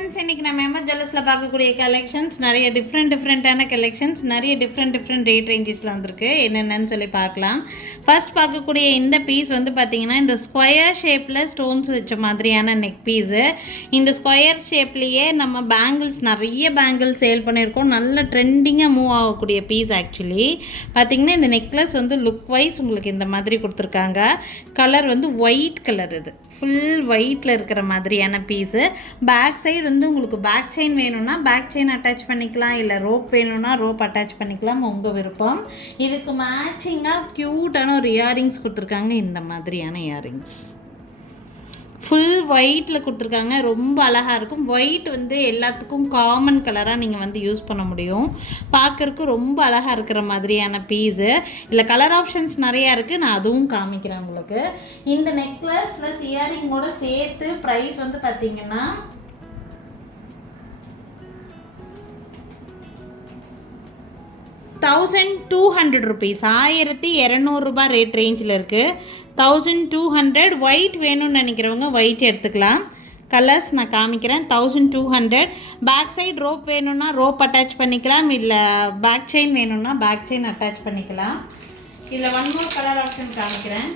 Friends, இன்றைக்கி நம்ம MS ஜுவல்லர்ஸில் பார்க்கக்கூடிய கலெக்ஷன்ஸ் நிறைய டிஃப்ரெண்ட்டான கலெக்ஷன்ஸ், நிறைய டிஃப்ரெண்ட் ரேட் ரேஞ்சஸில் வந்திருக்கு. என்னென்னு சொல்லி பார்க்கலாம். ஃபர்ஸ்ட் பார்க்கக்கூடிய இந்த பீஸ் வந்து பார்த்திங்கன்னா, இந்த ஸ்கொயர் ஷேப்பில் ஸ்டோன்ஸ் வச்ச மாதிரியான நெக் பீஸு. இந்த ஸ்கொயர் ஷேப்லேயே நம்ம நிறைய பேங்கிள்ஸ் சேல் பண்ணியிருக்கோம். நல்ல ட்ரெண்டிங்காக மூவ் ஆகக்கூடிய பீஸ். ஆக்சுவலி பார்த்திங்கன்னா, இந்த நெக்லஸ் வந்து லுக் வைஸ் உங்களுக்கு இந்த மாதிரி கொடுத்துருக்காங்க. கலர் வந்து ஒயிட் கலர், இது ஃபுல் ஒயிட்டில் இருக்கிற மாதிரியான பீஸு. பேக் சைடு வந்து உங்களுக்கு பேக் செயின் வேணும்னா பேக் செயின் அட்டாச் பண்ணிக்கலாம், இல்லை ரோப் வேணும்னா ரோப் அட்டாச் பண்ணிக்கலாம், உங்கள் விருப்பம். இதுக்கு மேட்சிங்காக க்யூட்டான ஒரு இயரிங்ஸ் கொடுத்துருக்காங்க. இந்த மாதிரியான இயரிங்ஸ் ஃபுல் ஒயிட்டில் கொடுத்துருக்காங்க. ரொம்ப அழகாக இருக்கும். ஒயிட் வந்து எல்லாத்துக்கும் காமன் கலராக நீங்கள் வந்து யூஸ் பண்ண முடியும். பார்க்குறக்கு ரொம்ப அழகாக இருக்கிற மாதிரியான பீஸு. இல்லை கலர் ஆப்ஷன்ஸ் நிறையா இருக்குது, நான் அதுவும் காமிக்கிறேன் உங்களுக்கு. இந்த நெக்லஸ் ப்ளஸ் இயரிங்கோட சேர்த்து ப்ரைஸ் வந்து பார்த்திங்கன்னா ₹1200, 1200 ரேட் ரேஞ்சில் இருக்குது. 1200. ஒயிட் வேணும்னு நினைக்கிறவங்க ஒயிட் எடுத்துக்கலாம். கலர்ஸ் நான் காமிக்கிறேன். 1200. பேக் சைடு ரோப் வேணும்னா ரோப் அட்டாச் பண்ணிக்கலாம், இல்லை பேக் செயின் வேணும்னா பேக் செயின் அட்டாச் பண்ணிக்கலாம். இதில் ஒன் மோர் கலர் ஆப்ஷன் காமிக்கிறேன்.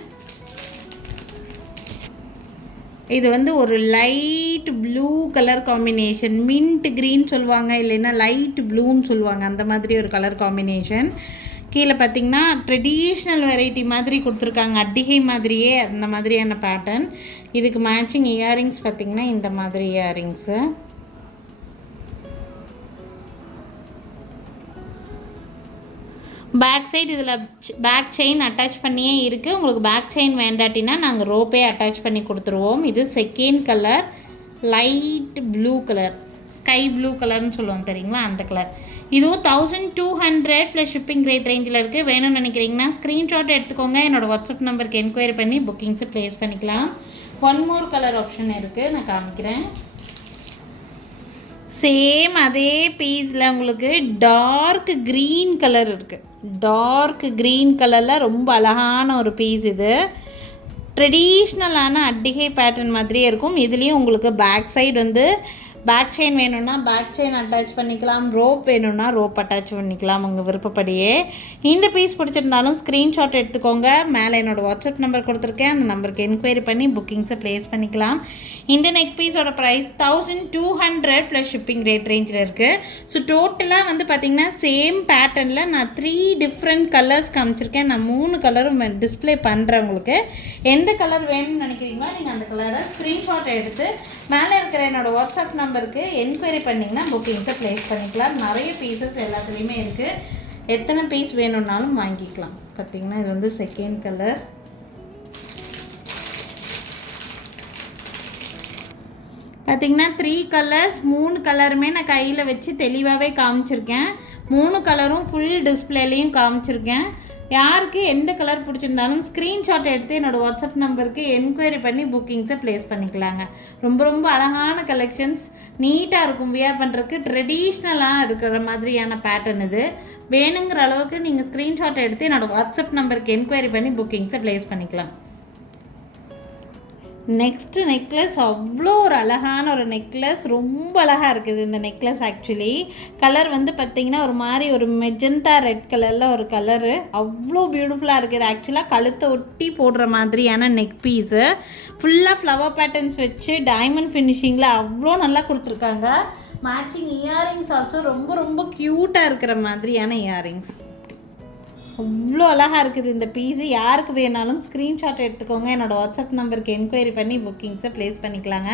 இது வந்து ஒரு light blue colour combination, mint green சொல்லுவாங்க, இல்லைன்னா லைட் ப்ளூன்னு சொல்லுவாங்க, அந்த மாதிரி ஒரு கலர் காம்பினேஷன். கீழே பார்த்திங்கன்னா ட்ரெடிஷ்னல் வெரைட்டி மாதிரி கொடுத்துருக்காங்க, அட்டிகை மாதிரியே அந்த மாதிரியான பேட்டர்ன். இதுக்கு மேட்சிங் இயரிங்ஸ் பார்த்திங்கன்னா இந்த மாதிரி இயரிங்ஸு. பேக் சைடு இதில் பேக் செயின் அட்டாச் பண்ணியே இருக்குது. உங்களுக்கு பேக் செயின் வேண்டாட்டினா நாங்கள் ரோப்பே அட்டாச் பண்ணி கொடுத்துருவோம். இது second colour light blue colour, sky blue கலர்னு சொல்லுவோம் தெரியுங்களா, அந்த கலர். இதுவும் 1200 ப்ளஸ் ஷிப்பிங் ரேட் ரேஞ்சில் இருக்குது. வேணும்னு நினைக்கிறீங்கன்னா ஸ்க்ரீன்ஷாட் எடுத்துக்கோங்க. என்னோடய வாட்ஸ்அப் நம்பருக்கு என்கொயரி பண்ணி புக்கிங்ஸை ப்ளேஸ் பண்ணிக்கலாம். ஒன் மோர் கலர் ஆப்ஷன் இருக்குது, நான் காமிக்கிறேன். சேம் அதே பீஸில் உங்களுக்கு டார்க் க்ரீன் கலர் இருக்குது. டார்க் க்ரீன் கலரில் ரொம்ப அழகான ஒரு பீஸ். இது ட்ரெடிஷ்னலான அட்டிகை பேட்டர்ன் மாதிரியே இருக்கும். இதுலேயும் உங்களுக்கு பேக் சைடு வந்து பேக் செயின் வேணும்னா பேக் செயின் அட்டாச் பண்ணிக்கலாம், ரோப் வேணும்னா ரோப் அட்டாச் பண்ணிக்கலாம், உங்கள் விருப்பப்படியே. இந்த பீஸ் பிடிச்சிருந்தாலும் ஸ்க்ரீன்ஷாட் எடுத்துக்கோங்க. மேலே என்னோடய வாட்ஸ்அப் நம்பர் கொடுத்துருக்கேன், அந்த நம்பருக்கு என்கொயரி பண்ணி புக்கிங்ஸை ப்ளேஸ் பண்ணிக்கலாம். இந்த நெக் பீஸோட ப்ரைஸ் 1200 ப்ளஸ் ஷிப்பிங் ரேட் ரேஞ்சில் இருக்குது. ஸோ டோட்டலாக வந்து பார்த்திங்கன்னா சேம் பேட்டர்னில் நான் 3 டிஃப்ரெண்ட் கலர்ஸ் காமிச்சிருக்கேன். நான் 3 கலரும் டிஸ்பிளே பண்ணுறேன். உங்களுக்கு எந்த கலர் வேணும்னு நினைக்கிறீங்களோ நீங்கள் அந்த கலரை ஸ்க்ரீன்ஷாட் எடுத்து மேலே இருக்கிற என்னோடய வாட்ஸ்அப் நம்பருக்கு என்கொயரி பண்ணிங்கன்னா புக்கிங்ஸை ப்ளேஸ் பண்ணிக்கலாம். நிறைய பீசஸ் எல்லாத்துலேயுமே இருக்குது. எத்தனை பீஸ் வேணும்னாலும் வாங்கிக்கலாம். பார்த்திங்கன்னா இது வந்து செகண்ட் கலர். பார்த்திங்கன்னா 3 கலர்ஸ், 3 கலருமே நான் கையில் வச்சு தெளிவாகவே காமிச்சிருக்கேன். 3 கலரும் ஃபுல் டிஸ்பிளேலையும் காமிச்சிருக்கேன். யாருக்கு எந்த கலர் பிடிச்சிருந்தாலும் ஸ்க்ரீன்ஷாட் எடுத்து என்னோடய வாட்ஸ்அப் நம்பருக்கு என்கொயரி பண்ணி புக்கிங்ஸை ப்ளேஸ் பண்ணிக்கலாங்க. ரொம்ப அழகான கலெக்ஷன்ஸ், நீட்டாக இருக்கும். வியர் பண்ணுறதுக்கு ட்ரெடிஷ்னலாக இருக்கிற மாதிரியான பேட்டர்ன். இது வேணுங்கிற அளவுக்கு நீங்கள் ஸ்க்ரீன்ஷாட் எடுத்து என்னோடய வாட்ஸ்அப் நம்பருக்கு என்கொயரி பண்ணி புக்கிங்ஸை ப்ளேஸ் பண்ணிக்கலாம். நெக்ஸ்ட்டு நெக்லஸ் அவ்வளோ ஒரு அழகான ஒரு நெக்லஸ், ரொம்ப அழகாக இருக்குது இந்த நெக்லஸ். ஆக்சுவலி கலர் வந்து பார்த்திங்கன்னா ஒரு மாதிரி ஒரு மெஜந்தா ரெட் கலரில் ஒரு கலரு, அவ்வளோ பியூட்டிஃபுல்லாக இருக்குது. ஆக்சுவலாக கழுத்தை ஒட்டி போடுற மாதிரியான நெக் பீஸு, ஃபுல்லாக ஃப்ளவர் பேட்டர்ன்ஸ் வச்சு டைமண்ட் ஃபினிஷிங்கில் அவ்வளோ நல்லா கொடுத்துருக்காங்க. மேட்சிங் இயரிங்ஸ் ஆல்சோ ரொம்ப க்யூட்டாக இருக்கிற மாதிரியான இயரிங்ஸ். அவ்வளோ அழகாக இருக்குது இந்த பீஸு. யாருக்கு வேணாலும் ஸ்க்ரீன்ஷாட் எடுத்துக்கோங்க. என்னோடய வாட்ஸ்அப் நம்பருக்கு என்கொயரி பண்ணி புக்கிங்ஸை ப்ளேஸ் பண்ணிக்கலாங்க.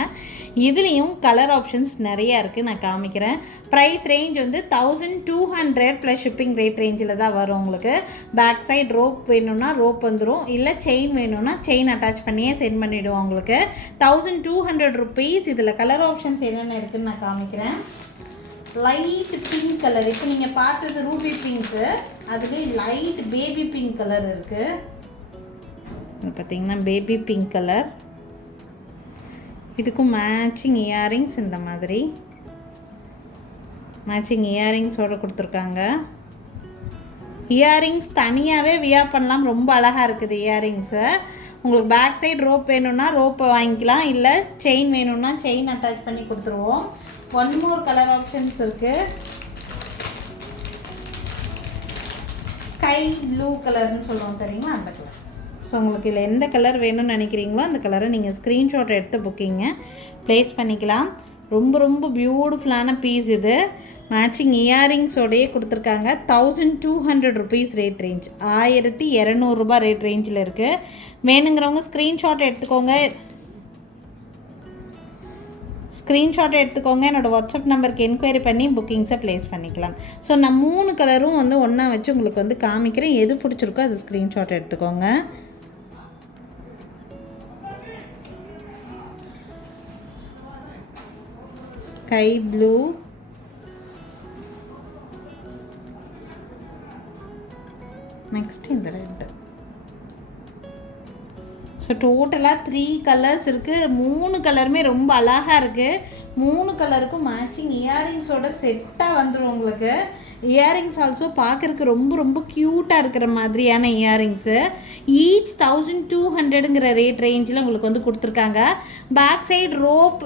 இதுலேயும் கலர் ஆப்ஷன்ஸ் நிறையா இருக்குது, நான் காமிக்கிறேன். ப்ரைஸ் ரேஞ்ச் வந்து 1200 ப்ளஸ் ஷிப்பிங் ரேட் ரேஞ்சில் தான் வரும். உங்களுக்கு பேக் சைடு ரோப் வேணும்னா ரோப் வந்துடும், இல்லை செயின் வேணும்னா செயின் அட்டாச் பண்ணியே சென்ட் பண்ணிவிடுவோம். உங்களுக்கு ₹1200. இதில் கலர் ஆப்ஷன்ஸ் என்னென்ன இருக்குதுன்னு நான் காமிக்கிறேன். லைட் பிங்க் கலர், இப்போ நீங்கள் பார்த்தது ரூபி பிங்க்கு, அதுவே லைட் பேபி பிங்க் கலர் இருக்குது. பார்த்தீங்கன்னா பேபி பிங்க் கலர். இதுக்கும் மேட்சிங் இயரிங்ஸ் இந்த மாதிரி மேட்சிங் இயரிங்ஸோடு கொடுத்துருக்காங்க. இயரிங்ஸ் தனியாகவே வியர் பண்ணலாம், ரொம்ப அழகாக இருக்குது இயரிங்ஸு. உங்களுக்கு பேக் சைடு ரோப் வேணும்னா ரோப்பை வாங்கிக்கலாம், இல்லை செயின் வேணும்னா செயின் அட்டாச் பண்ணி கொடுத்துருவோம். ஒன் மோர் கலர் ஆப்ஷன்ஸ் இருக்குது. ஸ்கை ப்ளூ கலர்னு சொல்லுவோம் தெரியுமா, அந்த கலர். ஸோ உங்களுக்கு இதில் எந்த கலர் வேணும்னு நினைக்கிறீங்களோ அந்த கலரை நீங்கள் ஸ்க்ரீன்ஷாட் எடுத்து புக்கிங்க ப்ளேஸ் பண்ணிக்கலாம். ரொம்ப ரொம்ப பியூட்டிஃபுல்லான பீஸ் இது. மேட்சிங் இயரிங்ஸோடையே கொடுத்துருக்காங்க. 1200 rupees ரேட் ரேஞ்ச், 1200 ரூபாய் ரேட் ரேஞ்சில் இருக்குது. வேணுங்கிறவங்க ஸ்க்ரீன்ஷாட் எடுத்துக்கோங்க. என்னோடய வாட்ஸ்அப் நம்பருக்கு என்கொயரி பண்ணி புக்கிங்ஸை ப்ளேஸ் பண்ணிக்கலாம். ஸோ நான் 3 கலரும் வந்து ஒன்றா வச்சு உங்களுக்கு வந்து காமிக்கிறேன். எது பிடிச்சிருக்கோ அது ஸ்க்ரீன்ஷாட் எடுத்துக்கோங்க. ஸ்கை ப்ளூ, நெக்ஸ்ட் இந்த ரெட்டு. ஸோ டோட்டலாக 3 கலர்ஸ் இருக்குது. 3 கலருமே ரொம்ப அழகாக இருக்குது. 3 கலருக்கும் மேட்சிங் இயரிங்ஸோட செட்டாக வந்துடும் உங்களுக்கு. இயரிங்ஸ் ஆல்சோ பார்க்குறதுக்கு ரொம்ப ரொம்ப க்யூட்டாக இருக்கிற மாதிரியான இயரிங்ஸு. ஈச் 1200ங்கிற ரேட் ரேஞ்சில் உங்களுக்கு வந்து கொடுத்துருக்காங்க. Back side rope,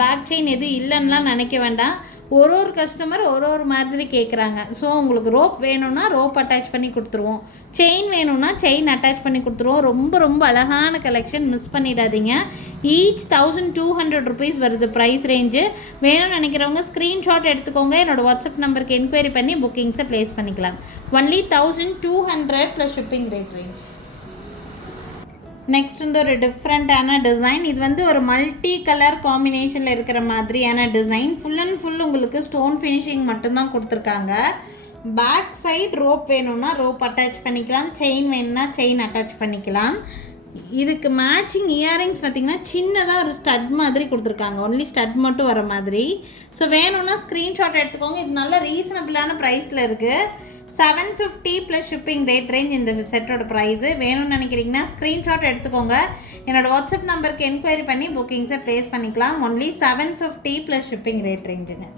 back chain எதுவும் இல்லைன்னுலாம் நினைக்க வேண்டாம். ஒரு கஸ்டமர் ஒரு மாதிரி கேட்குறாங்க. ஸோ உங்களுக்கு ரோப் வேணும்னா ரோப் அட்டாச் பண்ணி கொடுத்துருவோம், செயின் வேணும்னா செயின் அட்டாச் பண்ணி கொடுத்துருவோம். ரொம்ப ரொம்ப அழகான கலெக்ஷன், மிஸ் பண்ணிடாதீங்க. ஈச் 1200 rupees வருது ப்ரைஸ் ரேஞ்சு. வேணும்னு நினைக்கிறவங்க ஸ்க்ரீன்ஷாட் எடுத்துக்கோங்க. என்னோடய வாட்ஸ்அப் நம்பருக்கு என்கொயரி பண்ணி புக்கிங்ஸை ப்ளேஸ் பண்ணிக்கலாம். Only 1200 plus shipping rate range. Next வந்து ஒரு டிஃப்ரெண்ட்டான டிசைன். இது வந்து ஒரு மல்டி கலர் காம்பினேஷனில் இருக்கிற மாதிரியான டிசைன். ஃபுல் அண்ட் ஃபுல் உங்களுக்கு ஸ்டோன் ஃபினிஷிங் மட்டும்தான் கொடுத்துருக்காங்க. பேக் சைடு ரோப் வேணும்னா ரோப் அட்டாச் பண்ணிக்கலாம், செயின் வேணும்னா செயின் அட்டாச் பண்ணிக்கலாம். இதுக்கு மேட்சிங் இயரிங்ஸ் பார்த்திங்கன்னா சின்னதாக ஒரு ஸ்டட் மாதிரி கொடுத்துருக்காங்க. ஒன்லி ஸ்டட் மட்டும் வர மாதிரி. ஸோ வேணும்னா ஸ்க்ரீன்ஷாட் எடுத்துக்கோங்க. இது நல்ல ரீசனபிளான ப்ரைஸில் இருக்குது. 750 ப்ளஸ் ஷிப்பிங் ரேட் ரேஞ்ச் இந்த செட்டோட ப்ரைஸு. வேணும்னு நினைக்கிறீங்கன்னா ஸ்க்ரீன்ஷாட் எடுத்துக்கோங்க. என்னோடய வாட்ஸ்அப் நம்பருக்கு என்கொயரி பண்ணி புக்கிங்ஸை ப்ளேஸ் பண்ணிக்கலாம். ஒன்லி 750 ப்ளஸ் ஷிப்பிங் ரேட் ரேஞ்சுங்க.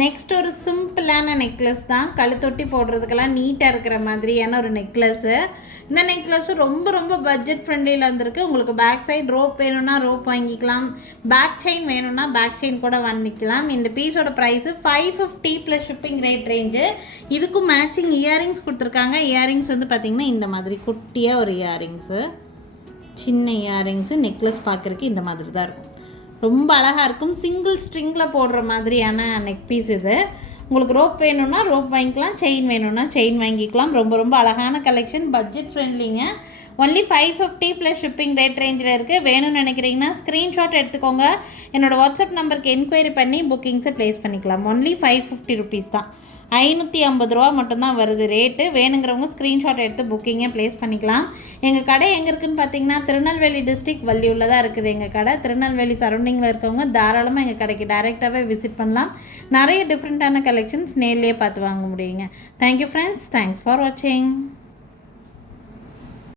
நெக்ஸ்ட் ஒரு சிம்பிளான நெக்லஸ் தான். கழுத்தொட்டி போடுறதுக்கெல்லாம் நீட்டாக இருக்கிற மாதிரியான ஒரு நெக்லஸ்ஸு. இந்த நெக்லஸும் ரொம்ப ரொம்ப பட்ஜெட் ஃப்ரெண்ட்லியில் வந்திருக்கு. உங்களுக்கு பேக் சைடு ரோப் வேணும்னா ரோப் வாங்கிக்கலாம், பேக் செயின் வேணும்னா பேக் செயின் கூட வாங்கிக்கலாம். இந்த பீஸோட price 550 plus shipping rate range. இதுக்கும் மேட்சிங் இயரிங்ஸ் கொடுத்துருக்காங்க. இயரிங்ஸ் வந்து பார்த்திங்கன்னா இந்த மாதிரி குட்டியாக ஒரு இயரிங்ஸு, சின்ன இயரிங்ஸு. நெக்லஸ் பார்க்குறதுக்கு இந்த மாதிரி தான் இருக்கும். ரொம்ப அழகாக இருக்கும். சிங்கிள் ஸ்ட்ரிங்கில் போடுற மாதிரியான நெக் பீஸ் இது. உங்களுக்கு ரோப் வேணும்னா ரோப் வாங்கிக்கலாம், செயின் வேணும்னா செயின் வாங்கிக்கலாம். ரொம்ப ரொம்ப அழகான கலெக்ஷன், பட்ஜெட் ஃப்ரெண்ட்லிங்க. ஒன்லி 550 ப்ளஸ் ஷிப்பிங் ரேட் ரேஞ்சில் இருக்குது. வேணும்னு நினைக்கிறீங்கன்னா ஸ்க்ரீன்ஷாட் எடுத்துக்கோங்க. என்னோடய வாட்ஸ்அப் நம்பருக்கு என்கொயரி பண்ணி புக்கிங்ஸை ப்ளேஸ் பண்ணிக்கலாம். ஒன்லி 550 rupees தான், 550 ரூபா மட்டும்தான் வருது ரேட்டு. வேணுங்கிறவங்க ஸ்க்ரீன்ஷாட் எடுத்து புக்கிங்கை ப்ளேஸ் பண்ணிக்கலாம். எங்கள் கடை எங்கே இருக்குதுன்னு பார்த்தீங்கன்னா திருநெல்வேலி டிஸ்ட்ரிக்ட் வள்ளியூரில் தான் இருக்குது எங்கள் கடை. திருநெல்வேலி சரௌண்டிங்கில் இருக்கவங்க தாராளமாக எங்கள் கடைக்கு டைரெக்டாகவே விசிட் பண்ணலாம். நிறைய டிஃப்ரெண்ட்டான கலெக்ஷன்ஸ் நேர்லேயே பார்த்து வாங்க முடியுங்க. தேங்க்யூ ஃப்ரெண்ட்ஸ், தேங்க்ஸ் ஃபார் வாட்சிங்.